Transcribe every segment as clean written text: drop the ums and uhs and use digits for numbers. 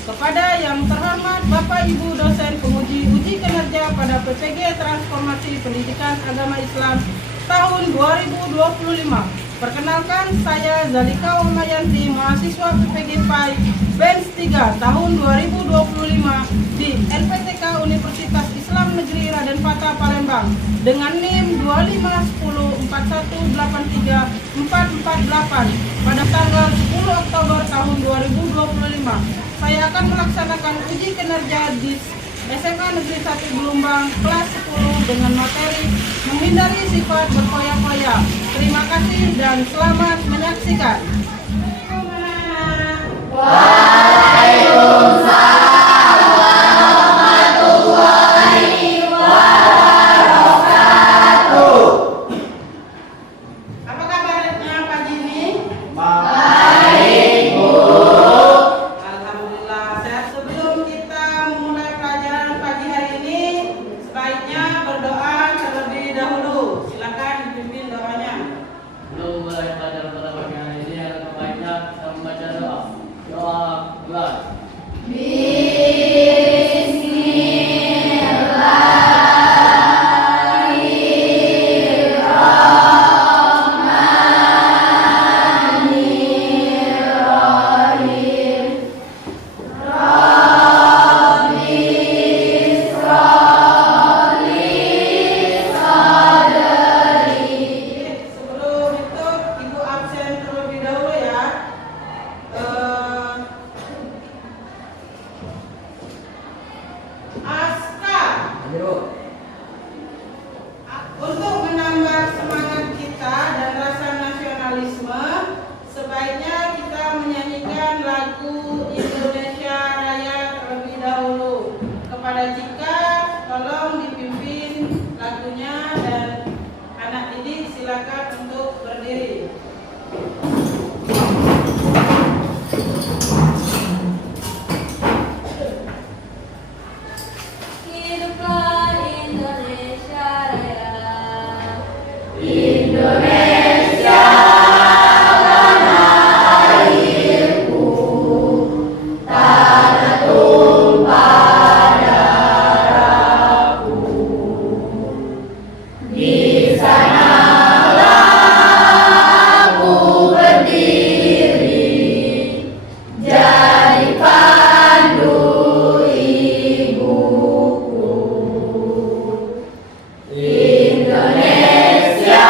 Kepada yang terhormat Bapak Ibu dosen penguji uji kinerja pada PPG Transformasi Pendidikan Agama Islam tahun 2025. Perkenalkan, saya Zalika Wahmayanti, mahasiswa PPG PAI Benz 3 tahun 2025 di LPTK Universitas Islam Negeri Raden Patah Palembang dengan NIM 251081834448 pada tanggal 10 Oktober tahun 2025. Saya akan melaksanakan uji kinerja di SMA Negeri 1 Gelombang kelas 10 dengan materi menghindari sifat berfoya-foya. Terima kasih dan selamat menyaksikan. Waalaikumsalam warahmatullahi wabarakatuh. Apa kabarnya Pak Jimmy? Baik, Bu. Alhamdulillah sehat. Sebelum kita memulai pelajaran pagi hari ini, sebaiknya berdoa terlebih dahulu. Silakan dipimpin doanya. Belum mulai pelajaran pada pagi hari ini, ada baiknya kita membaca doa. Doa gelar. Sebelum itu Ibu absen terlebih dahulu ya. Aska, untuk menambah semangat kita dan rasa nasionalisme, sebaiknya kita menyanyikan lagu Indonesia Raya terlebih dahulu. Kepada Cika, tolong dipimpin lagunya dan anak didik silakan untuk berdiri. Hiduplah Indonesia Raya. Indonesia tanah airku, tanah tumpah darahku. Di sanalah aku berdiri, jadi pandu ibuku. Indonesia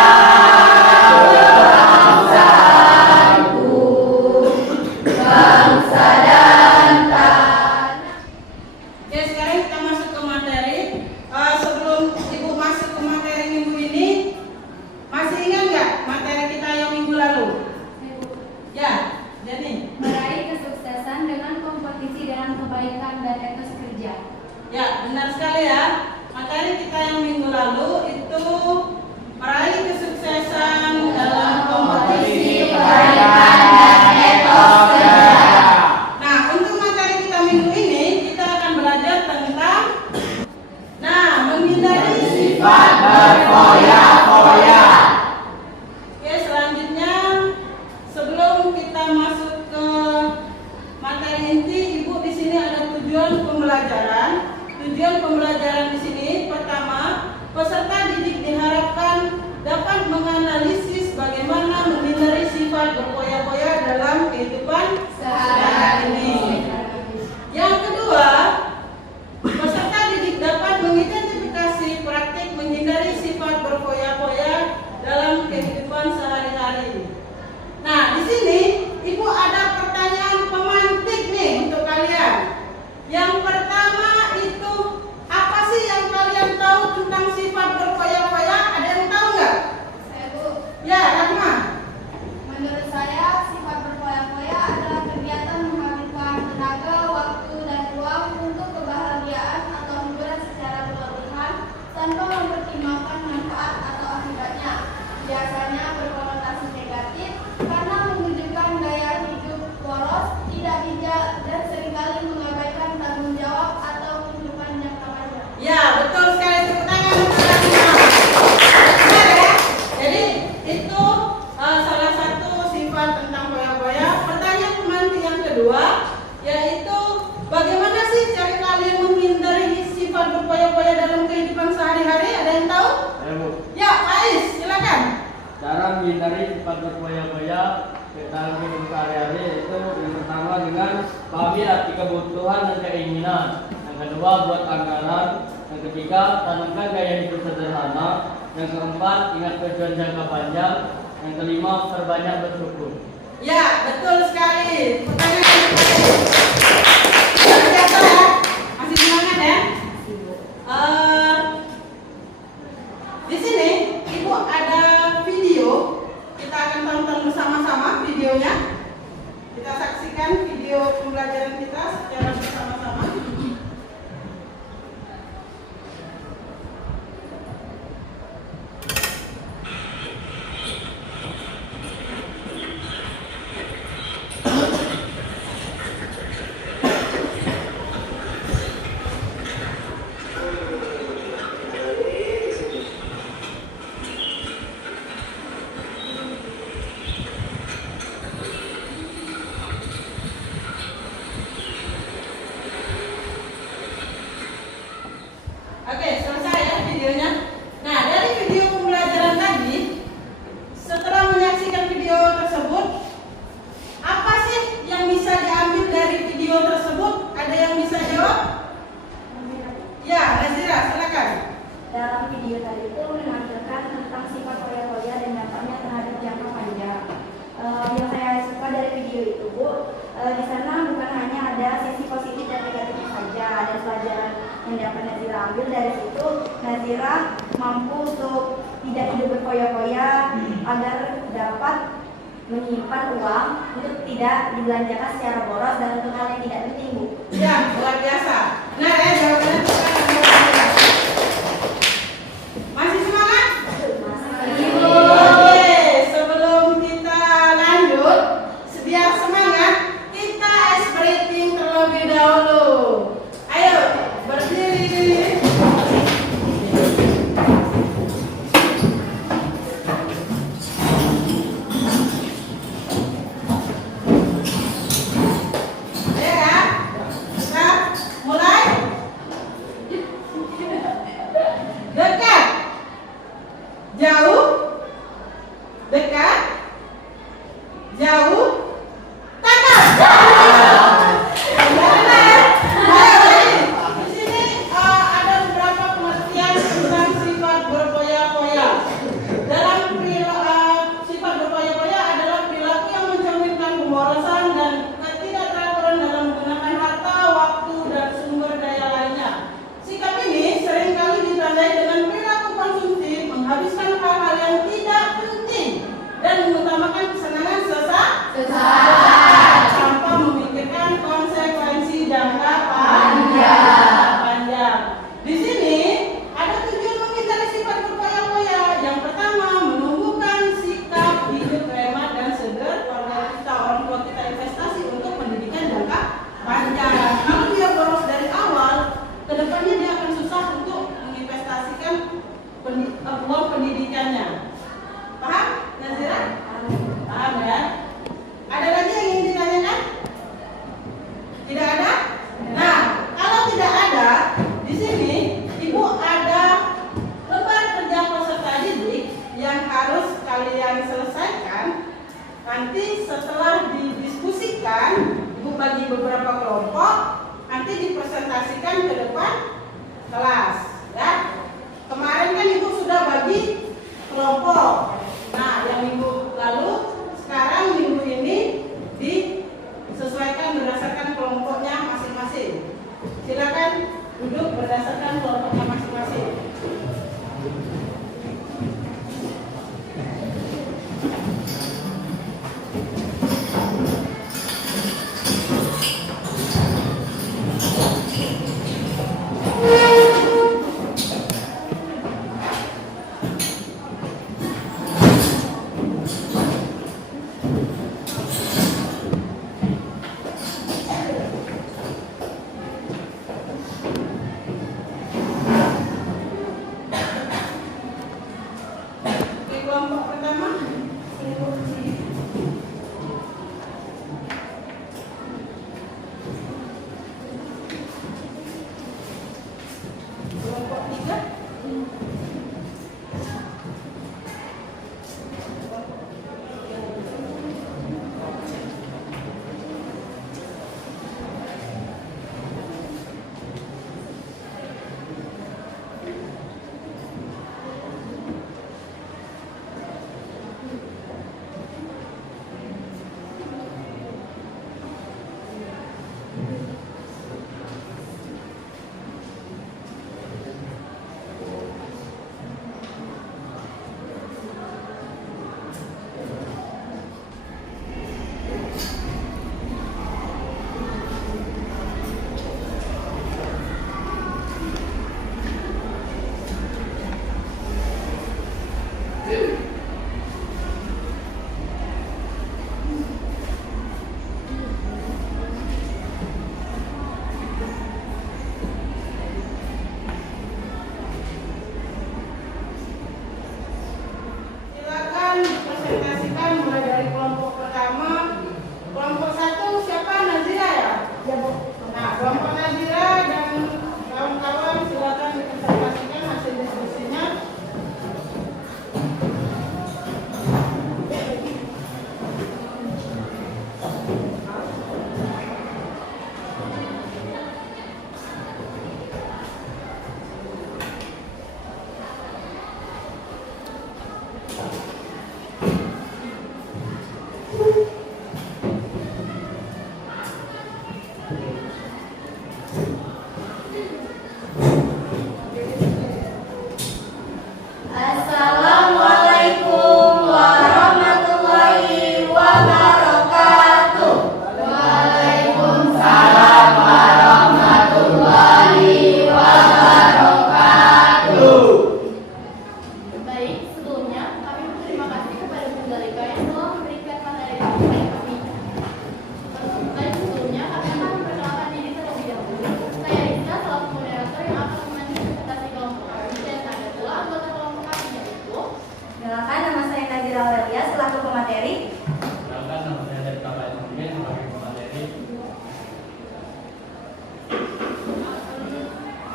bangsaku, bangsa dan tanah. Oke, sekarang kita masuk ke materi. Sebelum Ibu masuk ke materi minggu ini, masih ingat nggak materi kita yang minggu lalu? Ya, jadi Meraih kesuksesan dengan kompetisi dengan kebaikan dan etos kerja. ya benar sekali ya. Materi kita yang minggu lalu itu meraih kesuksesan dalam kompetisi Kebaikan dan etos kerja. Nah, untuk materi kita minggu ini kita akan belajar tentang menghindari Sifat berfoya-foya. Oke, selanjutnya sebelum kita masuk ke materi inti, Ibu di sini ada tujuan pembelajaran. Tujuan pembelajaran di sini pertama, peserta didik diharapkan menghindari sifat berfoya-foya dalam hidup sehari-hari, yaitu yang pertama dengan pahami arti kebutuhan dan keinginan, yang kedua buat anggaran, yang ketiga tanamkan gaya hidup sederhana, yang keempat ingat tujuan jangka panjang, yang kelima perbanyak bersyukur. Ya, betul sekali. Pertanyaan luar biasa ya. Masih semangat ya? Di sini Ibu ada video. Kita akan tonton bersama-sama videonya. Kita saksikan video pembelajaran kita secara bersama-sama. Oke, selesai ya videonya. Nah, dari video pembelajaran tadi, setelah menyaksikan video tersebut, apa sih yang bisa diambil dari video tersebut? Ada yang bisa jawab? Ya, Nazira, silakan. Dalam video tadi itu menampilkan tentang sifat foya-foya dan dampaknya terhadap jangka panjang. Yang saya suka dari video itu, Bu, di sana bukan hanya ada sisi positif dan negatif saja, ada pelajaran yang dapat Nazira ambil dari situ. Nazira mampu untuk tidak hidup berfoya-foya agar dapat menyimpan uang untuk tidak dibelanjakan secara boros dan untuk hal yang tidak penting, Bu. Ya, luar biasa. Nah, ya jawabannya masih semangat? Oke, sebelum kita lanjut, biar semangat, kita ice breathing terlebih dahulu. Ayo, berdiri. Ya, kita mulai. Dekat, jauh, dekat, jauh, tangkap. Benar. Ayo lagi. Di sini ada beberapa pengertian tentang sifat berfoya-foya. Dalam sifat berfoya-foya adalah perilaku yang mencerminkan pemborosan dan ketidakteraturan dalam menggunakan harta, waktu, dan sumber daya lainnya. Sikap ini seringkali ditandai dengan perilaku konsumtif, menghabiskan hal-hal yang tidak penting, dan mengutamakan kesenangan sesaat tanpa memikirkan konsekuensi jangka panjang. Di sini ada tujuan menghindari sifat berfoya-foya. Yang pertama, menumbuhkan sikap hidup hemat dan sederhana. Kita orang tua kita investasi untuk pendidikan jangka panjang. Kalau dia boros dari awal, kedepannya dia akan susah untuk menginvestasikan uang pendidikannya. Paham, Nazira? Paham ya? Ada lagi yang ingin ditanyakan? Tidak ada? Nah, kalau tidak ada, di sini Ibu ada lembar kerja peserta didik yang harus kalian selesaikan. Nanti setelah didiskusikan, Ibu bagi beberapa kelompok, nanti dipresentasikan ke depan kelas. Ya, kemarin kan Ibu sudah bagi kelompok. Nah, yang minggu lalu, sekarang minggu ini disesuaikan berdasarkan kelompoknya masing-masing. Silakan duduk berdasarkan kelompoknya masing-masing.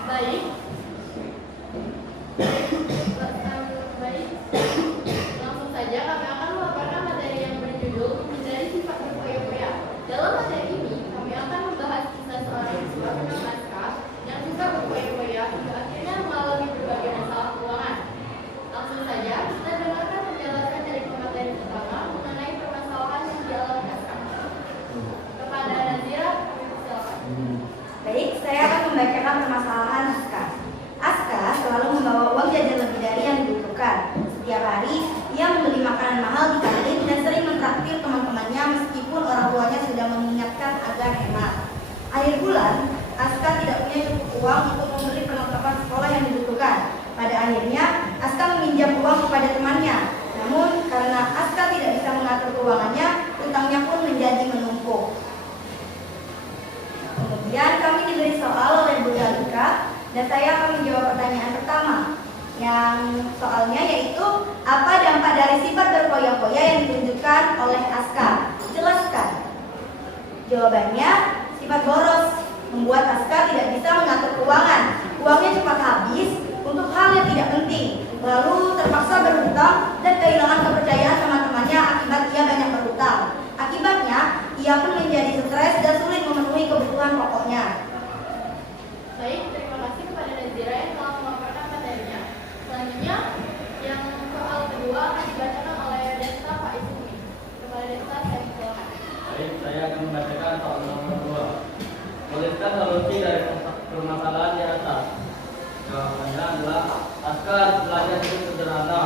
Baik. Baik. Langsung saja kami akan memaparkan materi yang berjudul menghindari sifat berfoya-foya. Dalam materi ini, kami akan membahas kisah seorang siswa bernama Aska yang suka berfoya-foya hingga akhirnya mengalami berbagai masalah keuangan. Langsung saja, kita dengarkan penjelasan dari pemateri pertama mengenai permasalahan yang dialami Aska. Kepada Nazira, kami persilakan. Baik, saya akan membacakan permasalahan Aska. Aska selalu membawa uang jajan lebih dari yang dibutuhkan. Setiap hari, ia membeli makanan mahal di kantin dan sering mentraktir teman-temannya meskipun orang tuanya sudah mengingatkan agar hemat. Akhir bulan, Aska tidak punya cukup uang untuk membeli perlengkapan sekolah yang dibutuhkan. Pada akhirnya, Aska meminjam uang kepada temannya. Namun, karena Aska tidak bisa mengatur keuangannya, utangnya pun menjadi menumpuk. Kemudian kami diberi soal oleh Bu Dalika dan saya akan menjawab pertanyaan pertama. Yang soalnya yaitu apa dampak dari sifat berfoya-foya yang ditunjukkan oleh Aska? Jelaskan. Jawabannya, sifat boros membuat Aska tidak bisa mengatur keuangan. Uangnya cepat habis untuk hal yang tidak penting, lalu terpaksa berhutang dan kehilangan kepercayaan teman-temannya akibat ia banyak berhutang. Akibatnya, ia pun menjadi stres dan sulit memenuhi kebutuhan pokoknya. Baik, terima kasih kepada Nazira yang telah memaparkan materinya. Selanjutnya, yang soal kedua akan dibacakan oleh Desta Pak Isumi. Kepada Desta, saya silakan. Baik, saya akan membacakan soal nomor 2. Bolehkah solusi dari permasalahan di atas? Jawabannya adalah Aska belajar hidup sederhana,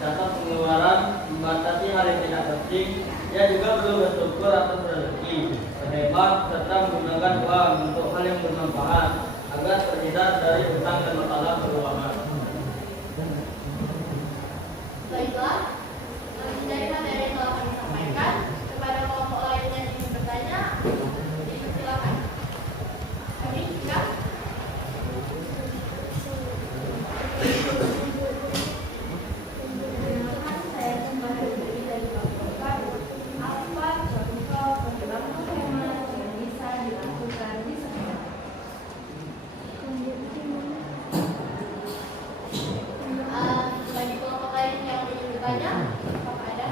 catat pengeluaran, membatasi hal yang tidak penting. Ia juga perlu bersyukur atas rezeki, berhemat, serta menggunakan uang untuk hal yang bermanfaat agar terhindar dari hutang dan masalah keuangan. Baiklah, dari materi yang telah kami sampaikan, kepada kelompok lainnya yang ingin bertanya, dipersilakan. Kami siap. Saya kembali dari Bapak. Apa contoh penerapan hemat yang bisa dilakukan di sekolah? Bagi kelompok lain yang ingin bertanya, apakah ada?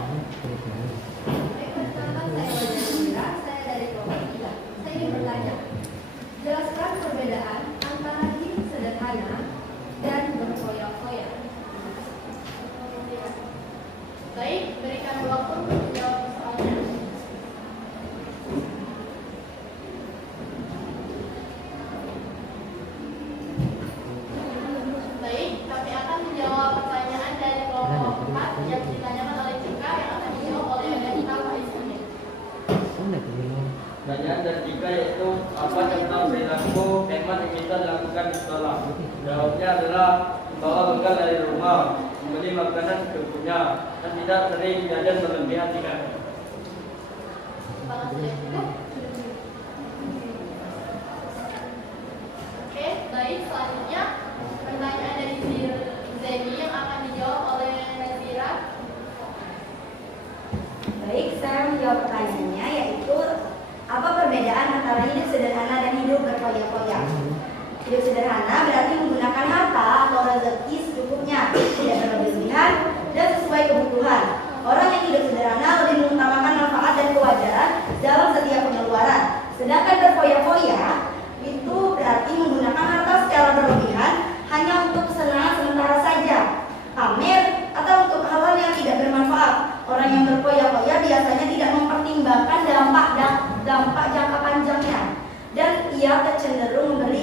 Baik, perkenalkan saya Wajah, saya dari kelompok 3. Saya ingin bertanya, jelaskan perbedaan antara hidup sederhana dan berfoya-foya. Baik, berikan waktu untuk menjawab soalnya. Baik, kami akan menjawab pertanyaan dari kelompok 4 yang ditanyakan oleh Cika yang akan dijawab oleh Desta Pak Isuni. Pertanyaan dari Cika yaitu apa contoh perilaku hemat yang bisa dilakukan di sekolah? Jawabnya adalah membawa bekal dari rumah, membeli makanan secukupnya, dan tidak sering jajan berlebihan jika Apakah sudah cukup? Oke, baik. Selanjutnya pertanyaan dari Zeni yang akan dijawab oleh Nazira. Baik, saya menjawab pertanyaannya yaitu apa perbedaan antara hidup sederhana dan hidup berfoya-foya? Hidup sederhana berarti menggunakan harta atau rezeki secukupnya, tidak berlebihan dan sesuai kebutuhan. Orang yang hidup sederhana lebih mengutamakan manfaat dan kewajaran dalam setiap pengeluaran. Sedangkan berfoya-foya itu berarti menggunakan harta secara berlebihan hanya untuk kesenangan sementara saja, pamer atau untuk hal-hal yang tidak bermanfaat. Orang yang berfoya-foya biasanya tidak mempertimbangkan dampak jangka panjangnya dan ia cenderung membeli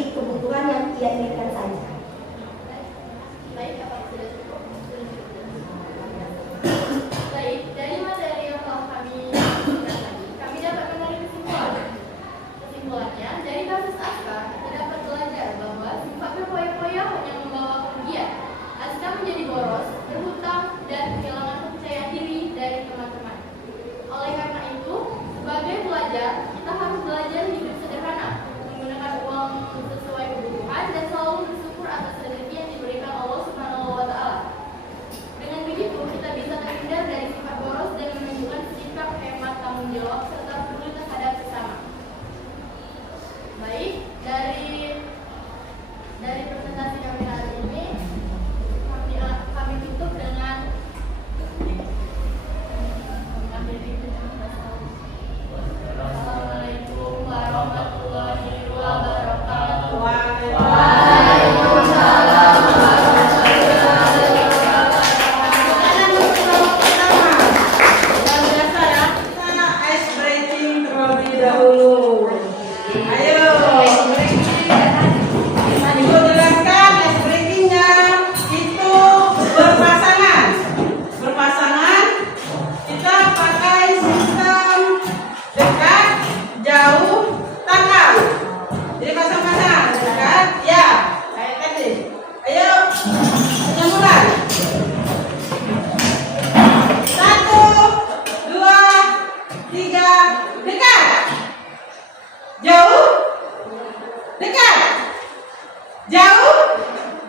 Jauh?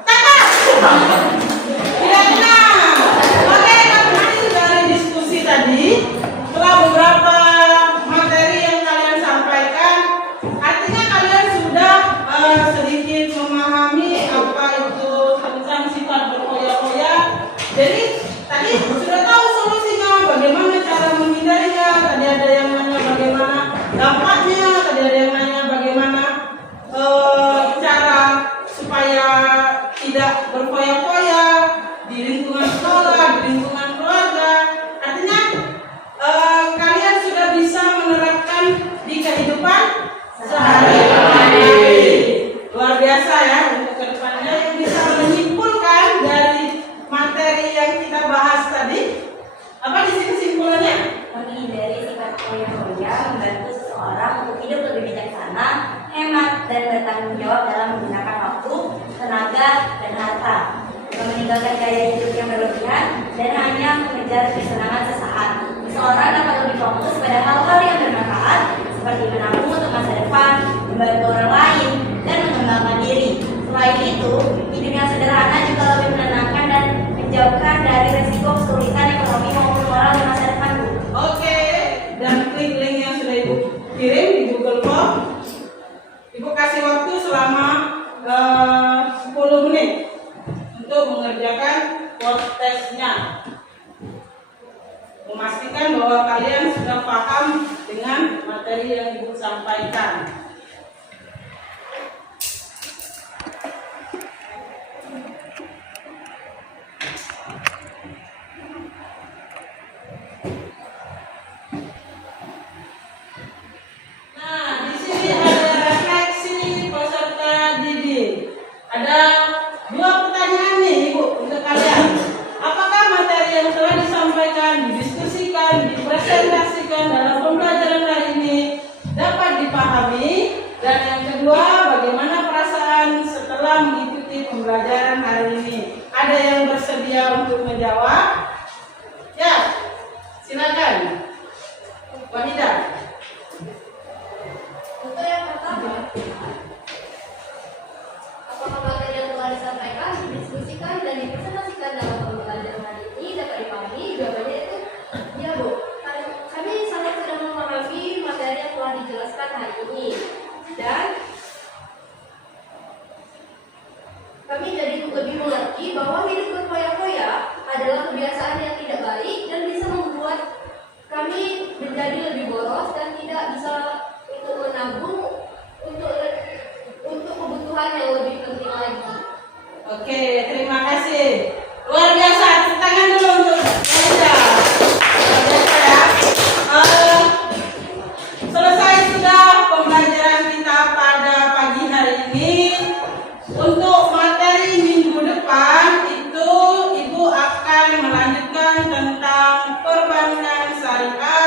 Tetap? Tidak benar. Oke, karena dari diskusi tadi, setelah beberapa materi yang kalian sampaikan, artinya kalian sudah sedikit memahami apa itu tentang sifat berfoya-foya. Jadi tadi sudah tahu solusinya, bagaimana cara menghindarinya. Tadi ada yang nanya bagaimana dampaknya, tadi ada yang nanya bagaimana cara supaya tidak berfoya-foya di lingkungan sekolah, di lingkungan keluarga. Artinya kalian sudah bisa menerapkan di kehidupan sehari-hari. Luar biasa ya untuk kedepannya. Yang bisa menyimpulkan dari materi yang kita bahas tadi, apa di sini simpulannya? Menghindari sifat foya-foya membantu seseorang untuk hidup lebih bijaksana, hemat, dan bertanggung jawab dalam menggunakan waktu, tenaga, dan harta. Meninggalkan gaya hidup yang berlebihan dan hanya mengejar kesenangan sesaat. Seseorang dapat lebih fokus pada hal-hal yang bermanfaat seperti menabung untuk masa depan, membantu orang lain, dan mengembangkan diri. Selain itu, hidup yang sederhana juga lebih menenangkan dan menjauhkan dari resiko kesulitan ekonomi maupun moral di masa depan. Oke, dan klik link yang sudah Ibu kirim di Google Form. Ibu kasih waktu selama 10 menit untuk mengerjakan work test-nya. Memastikan bahwa kalian sudah paham dengan materi yang Ibu sampaikan. Nah, di sini ada refleksi peserta didik. Ada 2 pertanyaan nih Ibu untuk kalian. Apakah materi yang telah disampaikan, didiskusikan, dipresentasikan dalam pembelajaran hari ini dapat dipahami? Dan yang kedua, bagaimana perasaan setelah mengikuti pembelajaran hari ini? Ada yang bersedia untuk menjawab? Ya, silakan. Wahida. Untuk yang pertama, apakah materi yang telah disampaikan, didiskusikan, dan dipresentasikan dalam pembelajaran hari ini dapat dipahami? Jawabannya itu ya, Bu. Kami sangat sudah memahami materi yang telah dijelaskan hari ini, dan kami jadi lebih mengerti bahwa hidup berfoya-foya adalah kebiasaan yang tidak baik dan bisa membuat kami menjadi lebih boros dan tidak bisa untuk menabung untuk kebutuhan yang lebih penting lagi. Oke, terima kasih. Luar biasa, tepuk tangan dulu untuk Wahida. Luar biasa ya. Selesai sudah pembelajaran kita pada pagi hari ini. Untuk materi minggu depan itu Ibu akan melanjutkan tentang perbankan syariah